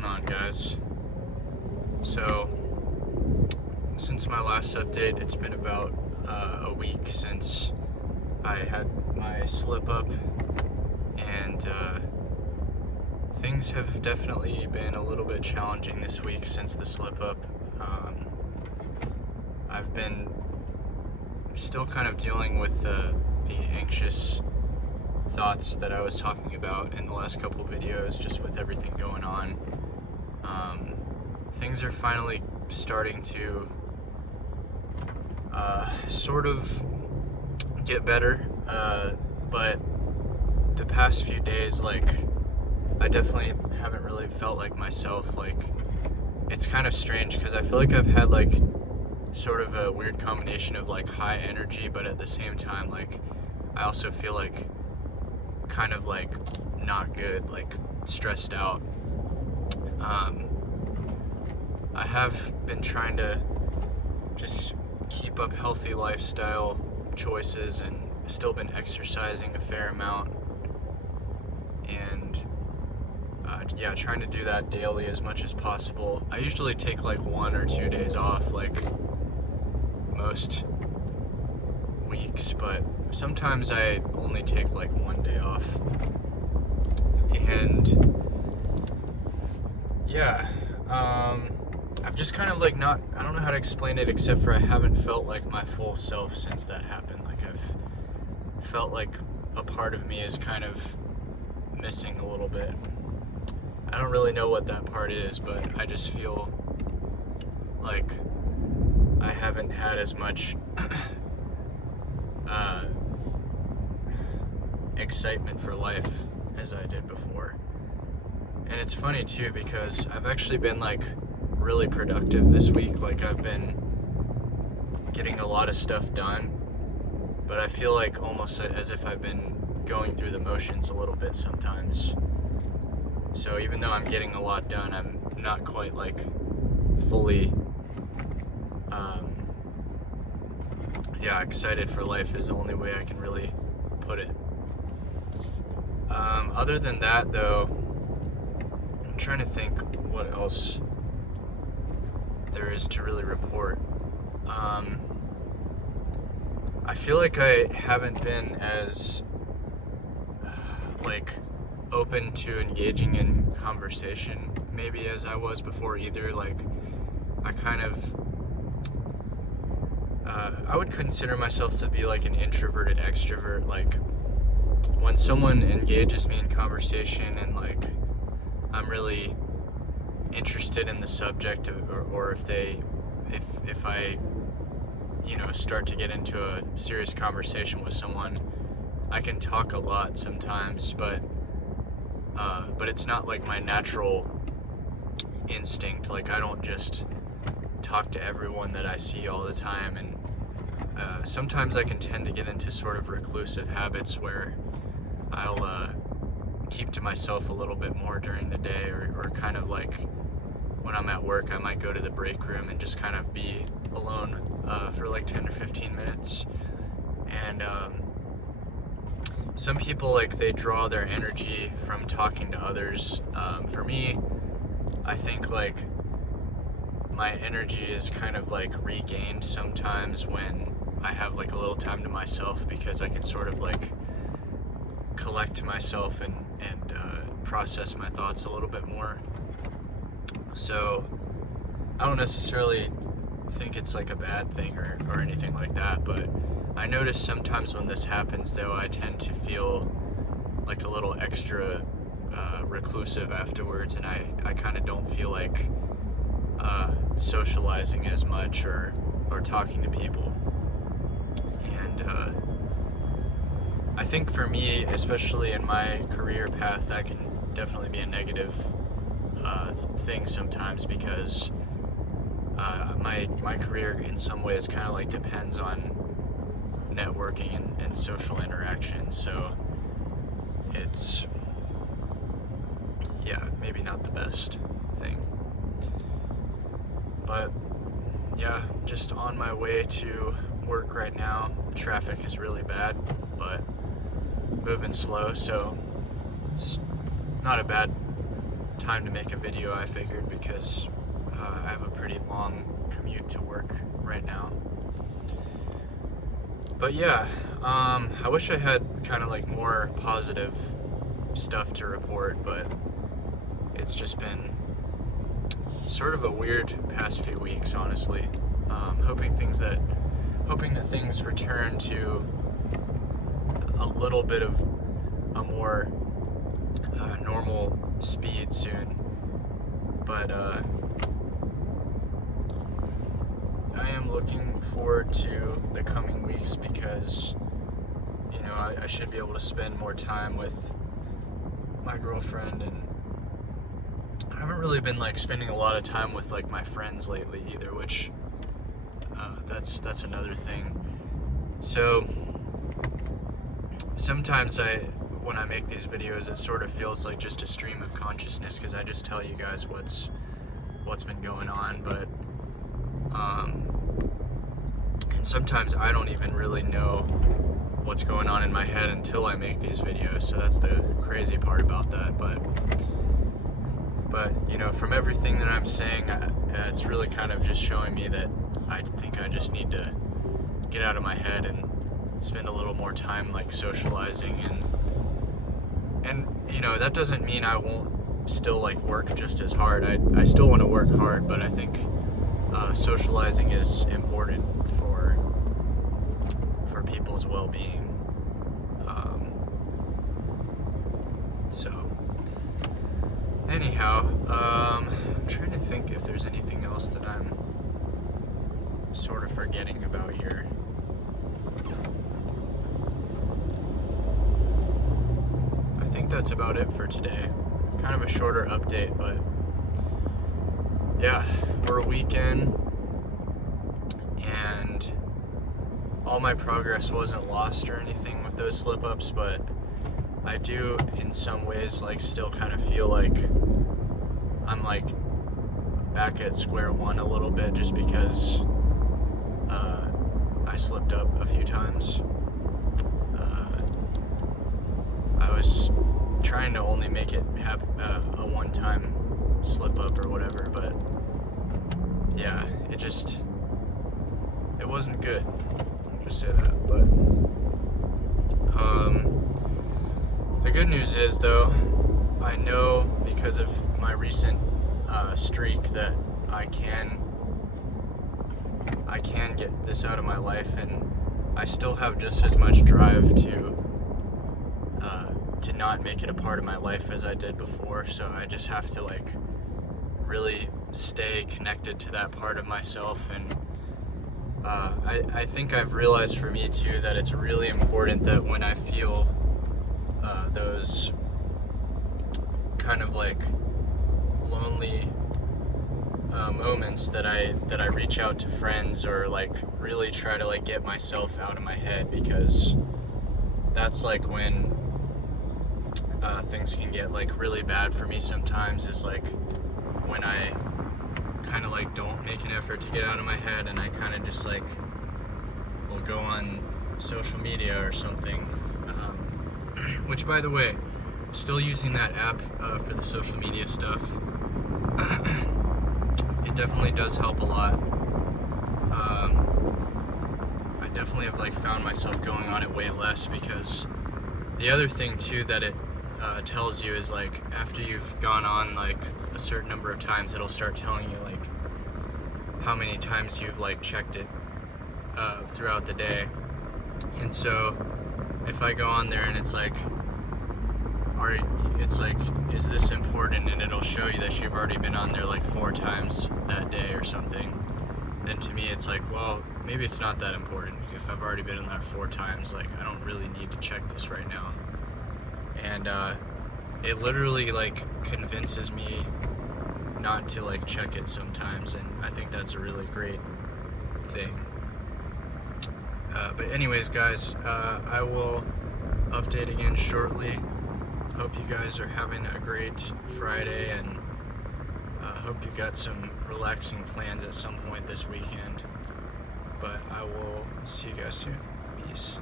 going on, guys? So, since my last update, it's been about a week since I had my slip up, and things have definitely been a little bit challenging this week since the slip up. I've been still kind of dealing with the anxious thoughts that I was talking about in the last couple videos, just with everything going on. Things are finally starting to sort of get better, but the past few days, I definitely haven't really felt like myself. It's kind of strange because I feel like I've had sort of a weird combination of high energy, but at the same time I also feel kind of not good, stressed out. I have been trying to just keep up healthy lifestyle choices and still been exercising a fair amount, and trying to do that daily as much as possible. I usually take 1 or 2 days off most weeks, but sometimes I only take 1 day off. And I've just kind of I don't know how to explain it, except for I haven't felt like my full self since that happened. I've felt like a part of me is kind of missing a little bit. I don't really know what that part is, but I just feel like I haven't had as much excitement for life as I did before. And it's funny too, because I've actually been really productive this week. I've been getting a lot of stuff done, but I feel almost as if I've been going through the motions a little bit sometimes. So even though I'm getting a lot done, I'm not quite fully excited for life is the only way I can really put it. Other than that, though, I'm trying to think what else there is to really report. I feel like I haven't been as open to engaging in conversation maybe as I was before either. I kind of I would consider myself to be an introverted extrovert. When someone engages me in conversation and I'm really interested in the subject or if I start to get into a serious conversation with someone, I can talk a lot sometimes, but it's not my natural instinct. I don't just talk to everyone that I see all the time, and sometimes I can tend to get into sort of reclusive habits where I'll keep to myself a little bit more during the day, or kind of when I'm at work, I might go to the break room and just kind of be alone for 10 or 15 minutes. And some people they draw their energy from talking to others. For me, I think my energy is kind of regained sometimes when I have a little time to myself, because I can sort of collect myself and process my thoughts a little bit more. So I don't necessarily think it's a bad thing or anything like that, but I notice sometimes when this happens, though, I tend to feel a little extra reclusive afterwards, and I kind of don't feel socializing as much or talking to people. And I think for me, especially in my career path, that can definitely be a negative thing sometimes, because my career in some ways kind of depends on networking and social interaction. So it's maybe not the best thing, but just on my way to work right now. Traffic is really bad, but moving slow, so it's not a bad time to make a video, I figured, because I have a pretty long commute to work right now. But yeah, I wish I had kind of like more positive stuff to report, but it's just been sort of a weird past few weeks, honestly. Hoping that things return to a little bit of a more normal speed soon. But I am looking forward to the coming weeks because, you know, I should be able to spend more time with my girlfriend, and I haven't really been like spending a lot of time with like my friends lately either, which that's another thing. So sometimes when I make these videos, it sort of feels like just a stream of consciousness because I just tell you guys what's been going on, but and sometimes I don't even really know what's going on in my head until I make these videos, so that's the crazy part about that. But you know, from everything that I'm saying, it's really kind of just showing me that I think I just need to get out of my head and spend a little more time like socializing, and you know, that doesn't mean I won't still like work just as hard. I still want to work hard, but I think socializing is important for people's well-being. So anyhow, I'm trying to think if there's anything else that I'm sort of forgetting about here. I think that's about it for today. Kind of a shorter update, but yeah, we're a week in, and all my progress wasn't lost or anything with those slip-ups, but I do in some ways like still kind of feel like I'm like back at square one a little bit, just because I slipped up a few times. I was trying to only make it a one-time slip-up or whatever, but yeah, it wasn't good. I'll just say that. But the good news is, though, I know because of my recent streak that I can get this out of my life, and I still have just as much drive to not make it a part of my life as I did before. So I just have to like really stay connected to that part of myself, and I think I've realized for me too that it's really important that when I feel those kind of like lonely moments that I reach out to friends, or like really try to like get myself out of my head, because that's like when things can get like really bad for me sometimes, is like when I kind of like don't make an effort to get out of my head, and I kind of just like will go on social media or something, which, by the way, I'm still using that app for the social media stuff. It definitely does help a lot. I definitely have like found myself going on it way less, because the other thing too that it tells you is like after you've gone on like a certain number of times, it'll start telling you like how many times you've like checked it throughout the day. And so if I go on there and it's like is this important, and it'll show you that you've already been on there like 4 times that day or something, then to me it's like, well, maybe it's not that important. If I've already been on there 4 times, like I don't really need to check this right now. And it literally like convinces me not to like check it sometimes, and I think that's a really great thing. But anyways, guys, I will update again shortly. Hope you guys are having a great Friday, and hope you got some relaxing plans at some point this weekend. But I will see you guys soon. Peace.